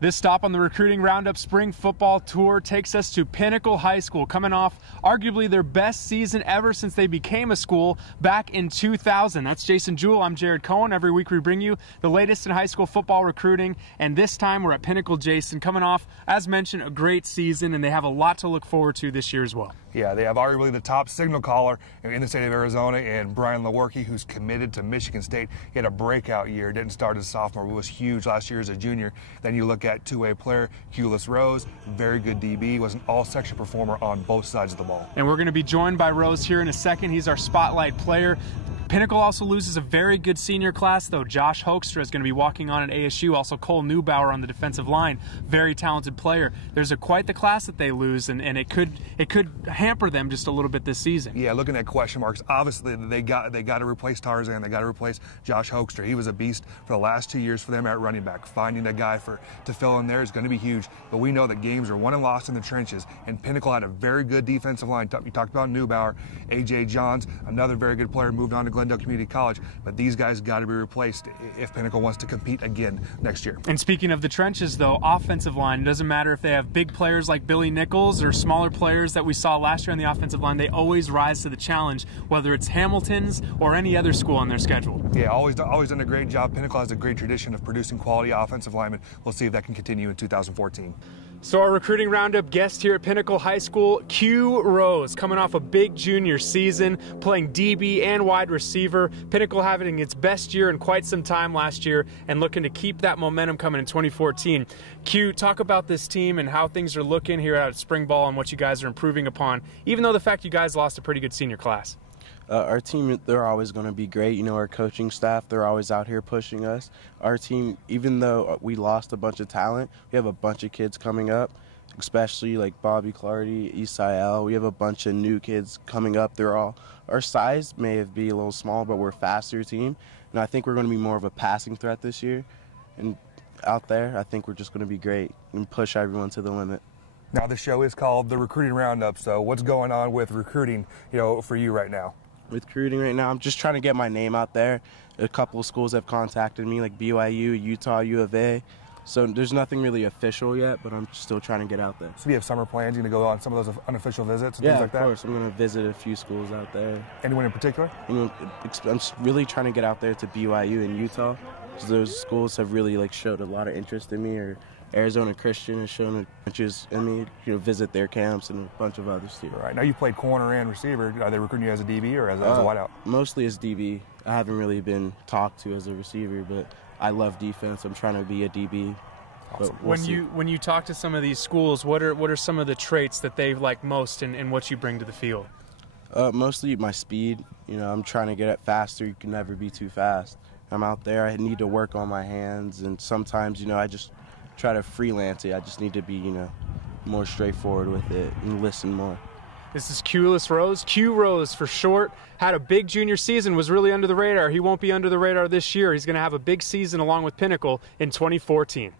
This stop on the Recruiting Roundup Spring Football Tour takes us to Pinnacle High School, coming off arguably their best season ever since they became a school back in 2000. That's Jason Jewell. I'm Jared Cohen. Every week we bring you the latest in high school football recruiting, and this time we're at Pinnacle. Jason, coming off, as mentioned, a great season, and they have a lot to look forward to this year as well. Yeah, they have arguably the top signal caller in the state of Arizona, and Brian Lewerke, who's committed to Michigan State. He had a breakout year, didn't start as a sophomore, but was huge last year as a junior. Then you look at two-way player, Cullis Rose, very good DB, was an all-section performer on both sides of the ball. And we're going to be joined by Rose here in a second. He's our spotlight player. Pinnacle also loses a very good senior class, though. Josh Hoekstra is going to be walking on at ASU. Also, Cole Neubauer on the defensive line, very talented player. There's quite the class that they lose, and it could hamper them just a little bit this season. Yeah, looking at question marks, obviously they got to replace Tarzan. They got to replace Josh Hoekstra. He was a beast for the last 2 years for them at running back. Finding a guy to fill in there is going to be huge. But we know that games are won and lost in the trenches, and Pinnacle had a very good defensive line. We talked about Neubauer, A.J. Johns, another very good player, moved on to Glendale Community College, but these guys got to be replaced if Pinnacle wants to compete again next year. And speaking of the trenches, though, offensive line, it doesn't matter if they have big players like Billy Nichols or smaller players that we saw last year on the offensive line, they always rise to the challenge, whether it's Hamilton's or any other school on their schedule. Yeah, always done a great job. Pinnacle has a great tradition of producing quality offensive linemen. We'll see if that can continue in 2014. So our Recruiting Roundup guest here at Pinnacle High School, Q Rose, coming off a big junior season, playing DB and wide receiver. Pinnacle having its best year in quite some time last year and looking to keep that momentum coming in 2014. Q, talk about this team and how things are looking here out at spring ball and what you guys are improving upon, even though the fact you guys lost a pretty good senior class. Our team, they're always going to be great. You know, our coaching staff, they're always out here pushing us. Our team, even though we lost a bunch of talent, we have a bunch of kids coming up, especially like Bobby Clardy, Isael. We have a bunch of new kids coming up. They're all, our size may be a little small, but we're a faster team. And I think we're going to be more of a passing threat this year. And out there, I think we're just going to be great and push everyone to the limit. Now the show is called the Recruiting Roundup, so what's going on with recruiting, for you right now? With recruiting right now, I'm just trying to get my name out there. A couple of schools have contacted me, like BYU, Utah, U of A. So there's nothing really official yet, but I'm still trying to get out there. So do you have summer plans? You going to go on some of those unofficial visits and things like that? Yeah, of course. I'm going to visit a few schools out there. Anyone in particular? I'm really trying to get out there to BYU and Utah, because those schools have really showed a lot of interest in me, or Arizona Christian has shown interest in me, visit their camps and a bunch of others too. Right. Now you played corner and receiver. Are they recruiting you as a DB or as a wideout? Mostly as DB. I haven't really been talked to as a receiver, but I love defense. I'm trying to be a DB. Awesome. When you talk to some of these schools, what are some of the traits that they like most in what you bring to the field? Mostly my speed. I'm trying to get it faster. You can never be too fast. I'm out there. I need to work on my hands, and sometimes, I just try to freelance it. I just need to be, more straightforward with it and listen more. This is Cullis Rose. Q Rose for short. Had a big junior season, was really under the radar. He won't be under the radar this year. He's going to have a big season along with Pinnacle in 2014.